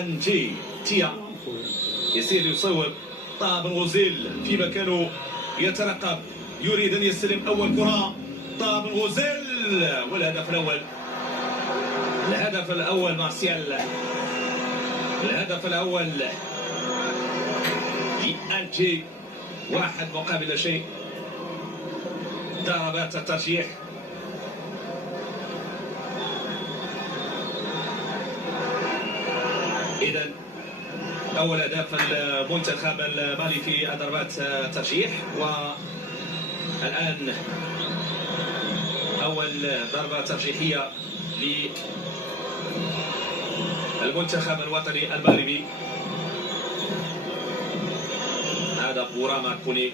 أنتي تيا يسير يصوب. طه بن غزيل في مكانه يترقب، يريد أن يستلم أول كرة. طه بن غزيل والهدف الأول. الهدف الأول مارسيال، الهدف الأول لأنتي. 1 مقابل لا شيء. ضربات الترجيح. إذا أول أهداف المنتخب المالي في ضربات الترجيح. والآن أول ضربة ترجيحية للمنتخب الوطني المغربي. هذا بوراما كوني،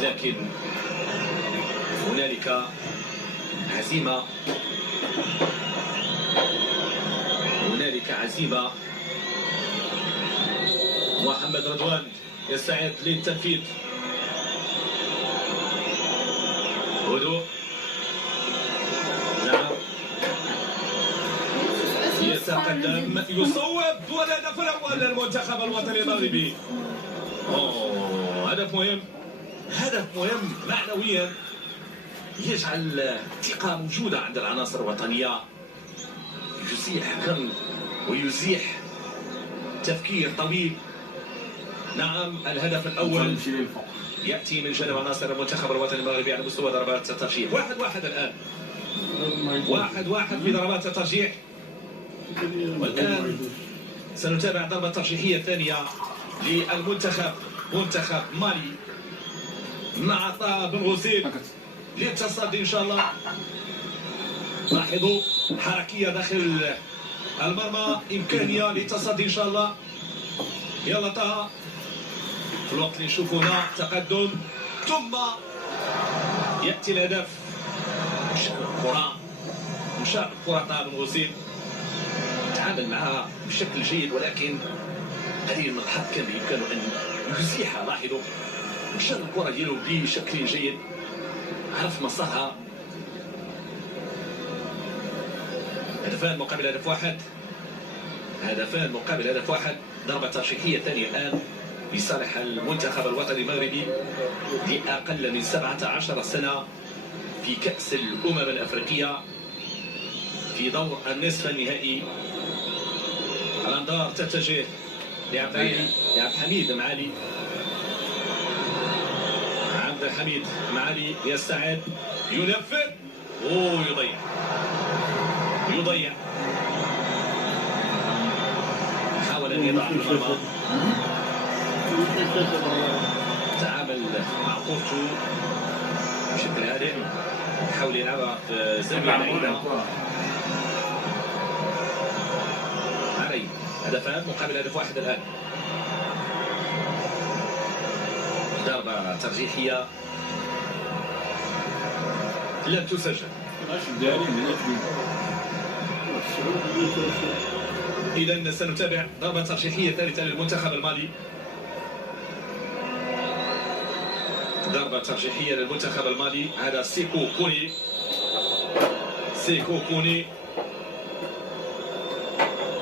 لكن هنالك عزيمة، هنالك عزيمة. محمد رضوان يستعد للتنفيذ. هدوء. نعم يتقدم، يصوب، والهدف الأول للمنتخب الوطني المغربي. هدف مهم، هدف مهم معنويا، يجعل الثقة موجودة عند العناصر الوطنية، يزيح هم ويزيح تفكير طويل. نعم الهدف الأول يأتي من جانب عناصر المنتخب الوطني المغربي على مستوى ضربات الترجيح. 1-1 الآن، 1-1 في ضربات الترجيح. والآن سنتابع الضربة الترجيحية الثانية للمنتخب، منتخب مالي، مع طه بن غزيل للتصدي إن شاء الله. لاحظوا حركية داخل المرمى، إمكانية للتصدي إن شاء الله. يلا طه، في الوقت اللي نشوفوا هنا تقدم، ثم يأتي الهدف. مشى الكرة، مشى الكرة. طه بن غزيل تعامل معها بشكل جيد، ولكن قليل من الحظ كان بإمكانه أن يزيحها. لاحظوا مشى الكرة ديالو بشكل جيد، عرف مصلحها. هدفان مقابل هدف واحد، هدفان مقابل هدف واحد. ضربة ترجيحية ثانية الآن لصالح المنتخب الوطني المغربي لأقل من 17 سنة في كأس الأمم الأفريقية في دور النصف النهائي. الأنظار تتجه لعبد الحميد معالي. عبد الحميد معالي يستعد، ينفذ، يضيع. حاول أن يضع المرمى، تعامل مع كورته بشكل هادئ، يحاول يلعبها في زاوية بعيدة. علي هدفان مقابل هدف واحد الآن. ضربة ترجيحية لم تسجل. إذا سنتابع ضربة ترجيحية ثالثة للمنتخب المالي. ضربة ترجيحية للمنتخب المالي. هذا سيكو كوني، سيكو كوني.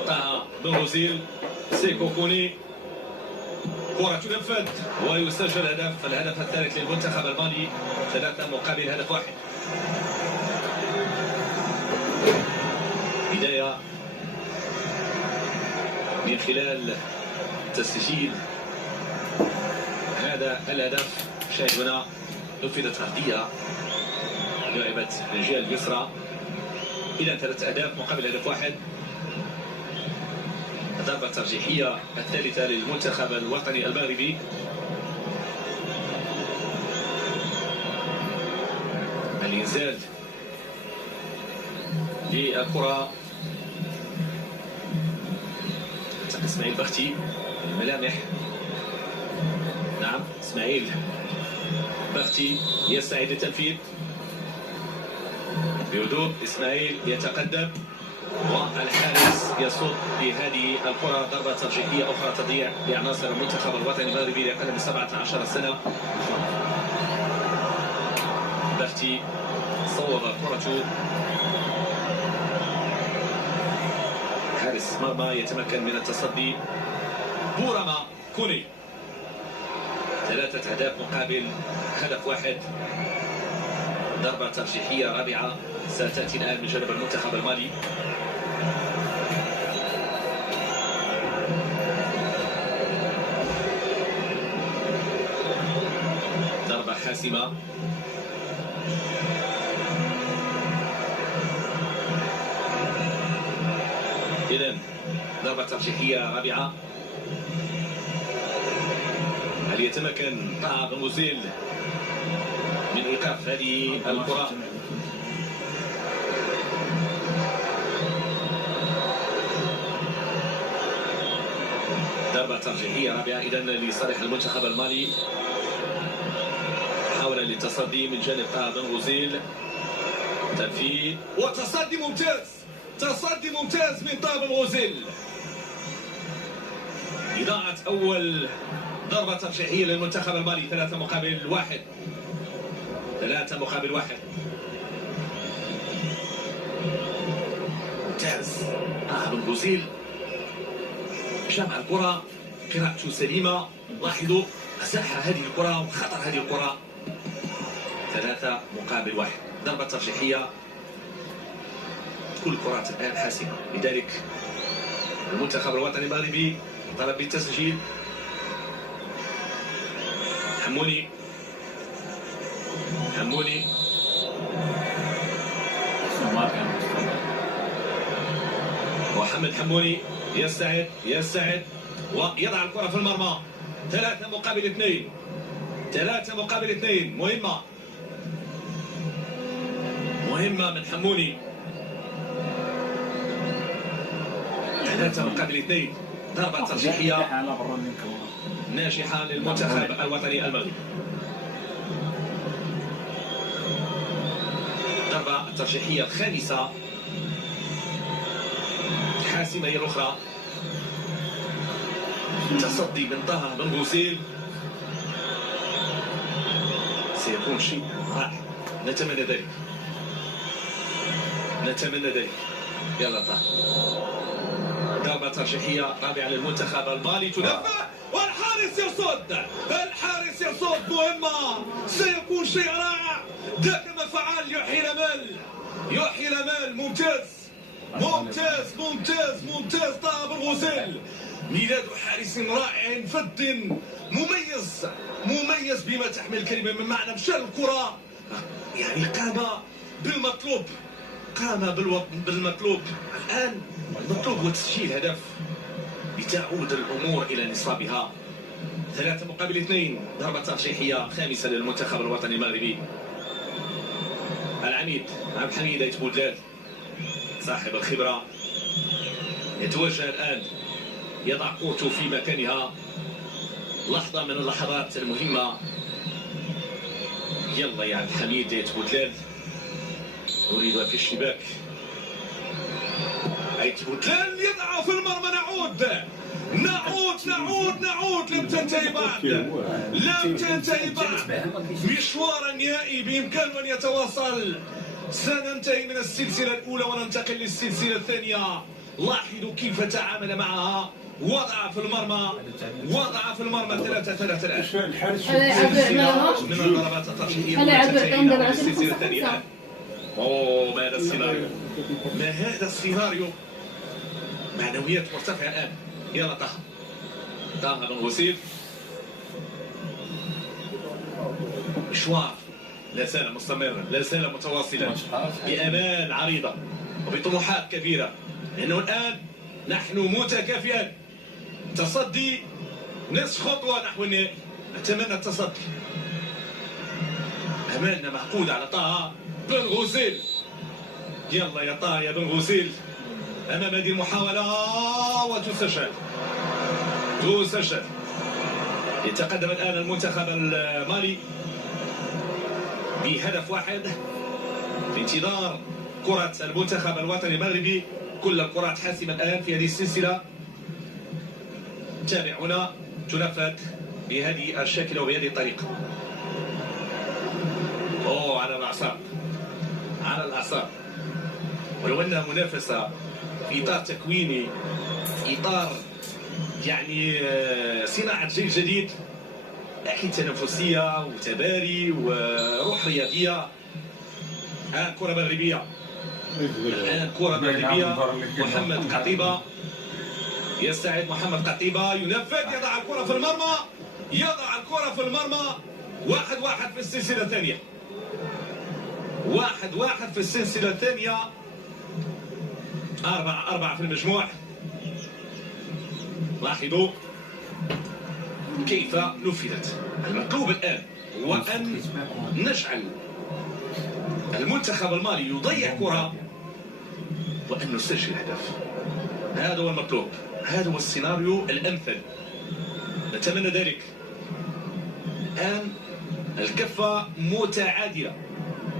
طه بن غزيل، سيكو كوني. كرة تنفذ ويسجل هدف، الهدف الثالث للمنتخب المالي. 3 مقابل هدف واحد. بداية من خلال تسجيل هذا الهدف. شاهد هنا نفذت أرضية لعبت الجهة اليسرى. إذا 3 أهداف مقابل هدف واحد. الضربة الترجيحية الثالثة للمنتخب الوطني المغربي. الإنزال للكرة. اسماعيل بختي، الملامح. نعم اسماعيل بختي يستعد للتنفيذ بهدوء. اسماعيل يتقدم والحارس يصد بهذه الكرة. ضربة ترجيحية أخرى تضيع لعناصر المنتخب الوطني المغربي لأقل من 17 سنة. بختي صوب كرته، حارس مرمى يتمكن من التصدي. بورما كوني. 3 أهداف مقابل هدف واحد. ضربة ترجيحية رابعة ستأتي الآن من جانب المنتخب المالي. ضربة حاسمة. إذن ضربة ترجيحية رابعة. هل يتمكن طه بن غزيل من إيقاف هذه الكرة؟ ضربة ترجيحية رابعة إذن لصالح المنتخب المالي. محاولة للتصدي من جانب طه بن غزيل. تنفيذ وتصدي ممتاز. تصدي ممتاز من طه بن غزيل. إضاعة أول ضربة ترجيحية للمنتخب المالي. 3 مقابل 1. 3 مقابل 1. ممتاز. بن غزيل جمع الكرة، قراءته سليمة. لاحظوا أزاح هذه الكرة وخطر هذه الكرة. 3 مقابل 1. ضربة ترجيحية. كل الكرات الآن حاسمة، لذلك المنتخب الوطني المغربي طلب بالتسجيل. حموني محمد حموني يستعد ويضع الكرة في المرمى. 3 مقابل 2. 3 مقابل 2. مهمة من حموني. 3 مقابل 2. ضربة ترجيحية ناجحة للمنتخب الوطني المغربي. ضربة الترجيحية الخامسة حاسمة هي الأخرى. تصدي من طه بن غزيل سيكون شيء رائع. نتمنى ذلك. يلا طه. ضربة ترجيحية رابعة للمنتخب المالي تدافع والحارس يصد. مهمة. سيكون شيء رائع. ذاك ما فعل يحيي الأمال. ممتاز طه بن غزيل. ميلاد حارس رائع فذ مميز بما تحمل الكلمة من معنى. مشى الكرة يعني قام بالمطلوب. الآن المطلوب هو تسجيل هدف لتعود الأمور إلى نصابها. 3 مقابل 2. ضربة ترجيحية خامسة للمنتخب الوطني المغربي. العميد عبد الحميد أيت بودلال صاحب الخبرة يتوجه الآن، يضع قوته في مكانها. لحظة من اللحظات المهمة. يلا يا عبد الحميد أيت بودلال، أريد في الشباك. أيت بودلال يضع في المرمى. نعود. لم تنتهي بعد. مشوار نهائي بإمكانه أن يتواصل. سننتهي من السلسلة الأولى وننتقل للسلسلة الثانية. لاحظوا كيف تعامل معها. وضع في المرمى 3-3 الآن. من الضربات الترجيحية من السلسلة الثانية. ما هذا السيناريو. معنويات مرتفعة الآن. يلا طه بن غزيل. مشوار لا زال مستمرا، لا زال متواصلا بآمال عريضة وبطموحات كبيرة، لأنه الآن نحن متكافئان. تصدي نصف خطوة نحو النهائي. نتمنى التصدي. أمالنا معقود على طه بن غزيل. يلا يا طه يا بن غزيل أمام هذه المحاولة وتسجل. يتقدم الآن المنتخب المالي بهدف واحد في انتظار كرة المنتخب الوطني المغربي. كل الكرات حاسمة الآن في هذه السلسلة. تابعونا تنفذ بهذه الشكل وبهذه الطريقة. على الأعصاب. ولو أنها منافسة في إطار تكويني، في إطار يعني صناعة جيل جديد، أكيد تنافسية وتباري وروح رياضية. الآن كرة مغربية، الآن كرة مغربية. محمد قطيبة يستعد، محمد قطيبة ينفذ، يضع الكرة في المرمى، يضع الكرة في المرمى. 1-1 في السلسلة الثانية، 1-1 في السلسلة الثانية. 4-4 في المجموع. لاحظوا كيف نفذت. المطلوب الآن هو أن نجعل المنتخب المالي يضيع كرة وأن نسجل هدف. هذا هو المطلوب، هذا هو السيناريو الأمثل، نتمنى ذلك. الآن الكفة متعادلة،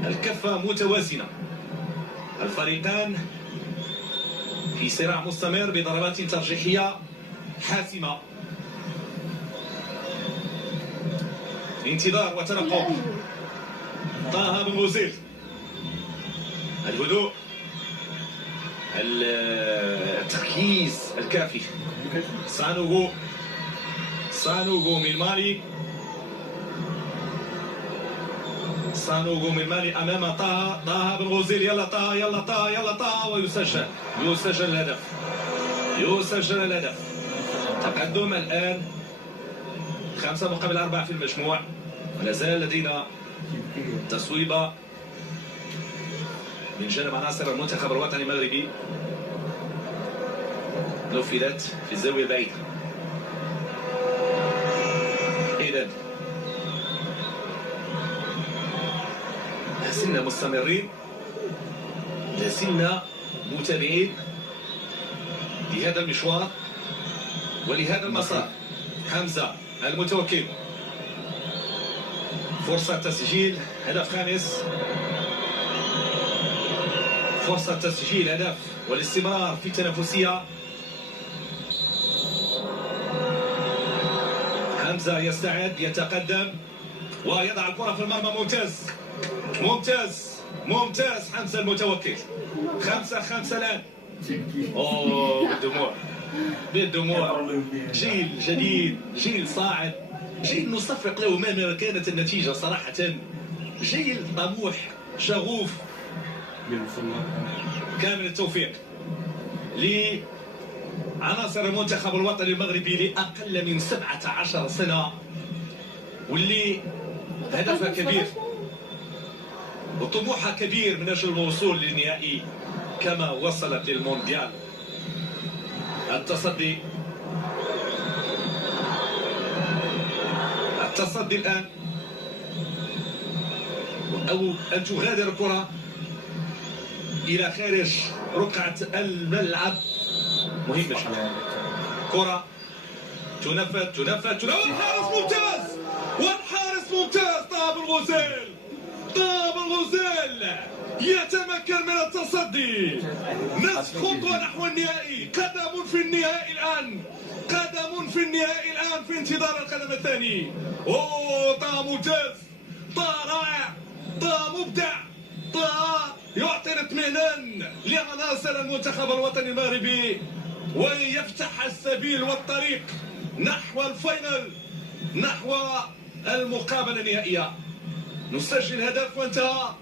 الكفة متوازنة، الفريقان في صراع مستمر بضربات ترجيحية حاسمة. انتظار وترقب. طه بن غزيل، الهدوء، التركيز الكافي. سانوغو من مالي، سانوغو من مالي امام طه بن غزيل. يلا طه، يلا طه، يلا طه، ويسجل، يسجل الهدف، يسجل الهدف. تقدم الان 5-4 في المجموع، ولا زال لدينا تصويبه من جانب عناصر المنتخب الوطني المغربي. نفذت في الزاويه البعيده. اذا لازلنا مستمرين، لازلنا متابعين لهذا المشوار ولهذا المسار. حمزة المتوكل، فرصة تسجيل هدف خامس، فرصة تسجيل هدف والاستمرار في التنافسية. حمزة يستعد، يتقدم ويضع الكرة في المرمى. ممتاز ممتاز ممتاز حمزة المتوكل. 5-5 الآن. اوه بالدموع، بالدموع. جيل جديد، جيل صاعد، جيل نصفق له مهما كانت النتيجة صراحة. جيل طموح شغوف. كامل التوفيق لعناصر المنتخب الوطني المغربي لأقل من 17 سنة، واللي هدفها كبير وطموحها كبير من أجل الوصول للنهائي كما وصلت للمونديال. التصدي، التصدي الآن، أو أن تغادر الكرة إلى خارج رقعة الملعب مهم جدا. كرة تنفذ، والحارس ممتاز، والحارس ممتاز. طه بن غزيل، طه بن غزيل يتمكن من التصدي. نصف خطوة نحو النهائي، قدم في النهائي الآن، قدم في النهائي الآن، في انتظار القدم الثاني. اوه طه ممتاز، طه رائع، طه مبدع، طه يعطي اطمئنان لعناصر المنتخب الوطني المغربي ويفتح السبيل والطريق نحو الفاينل، نحو المقابلة النهائية. نسجل هدف وانتهى،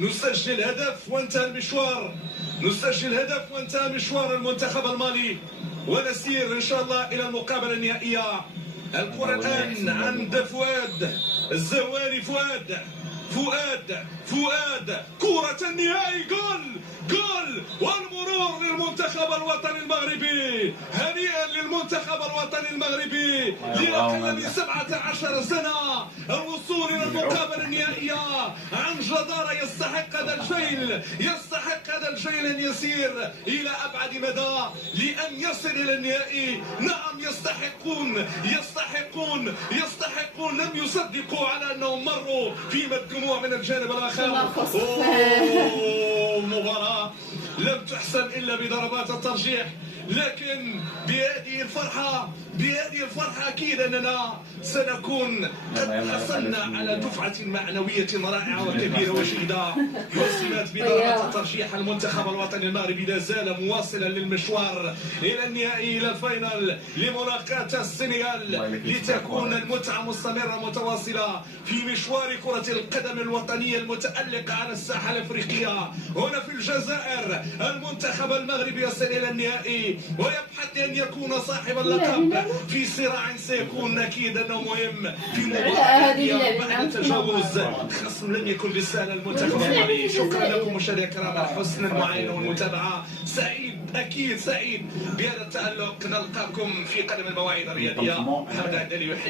نسجل هدف وانتهى المشوار، نسجل هدف وانتهى مشوار المنتخب المالي، ونسير ان شاء الله الى المقابلة النهائية. الكرة الان عند فؤاد الزواري. فؤاد كرة النهائي، جول والمرور للمنتخب الوطني المغربي. هنيئا للمنتخب الوطني المغربي لأقل من 17 سنة الوصول إلى المقابلة النهائية عن جدارة. يستحق هذا الجيل، يستحق هذا الجيل أن يسير إلى أبعد مدى لأن يصل إلى النهائي. نعم يستحقون، لم يصدقوا على أنهم مروا في الدموع من الجانب الآخر. مباراة لم تحسم إلا بضربات الترجيح، لكن بهذه الفرحة أكيد أننا سنكون قد حصلنا على دفعة معنوية رائعة وكبيرة وجيدة. حسمت بضربات الترجيح. المنتخب الوطني المغربي لا زال مواصلا للمشوار إلى النهائي، إلى الفاينل لملاقاة السنغال، لتكون المتعة مستمرة متواصلة في مشوار كرة القدم الوطنية المتألقة على الساحة الأفريقية. هنا في الجزائر المنتخب المغربي يصل إلى النهائي ويبحث أن يكون صاحب اللقب في صراع سيكون أكيد أنه مهم في مباراة بعد تجاوز خصم لم يكن بالسهل المنتخب المغربي. شكرا لكم مشاهدينا الكرام على حسن المعاينة والمتابعة. سعيد أكيد سعيد بهذا التألق. نلقاكم في قدم المواعيد الرياضية. محمد عدلي يحيي.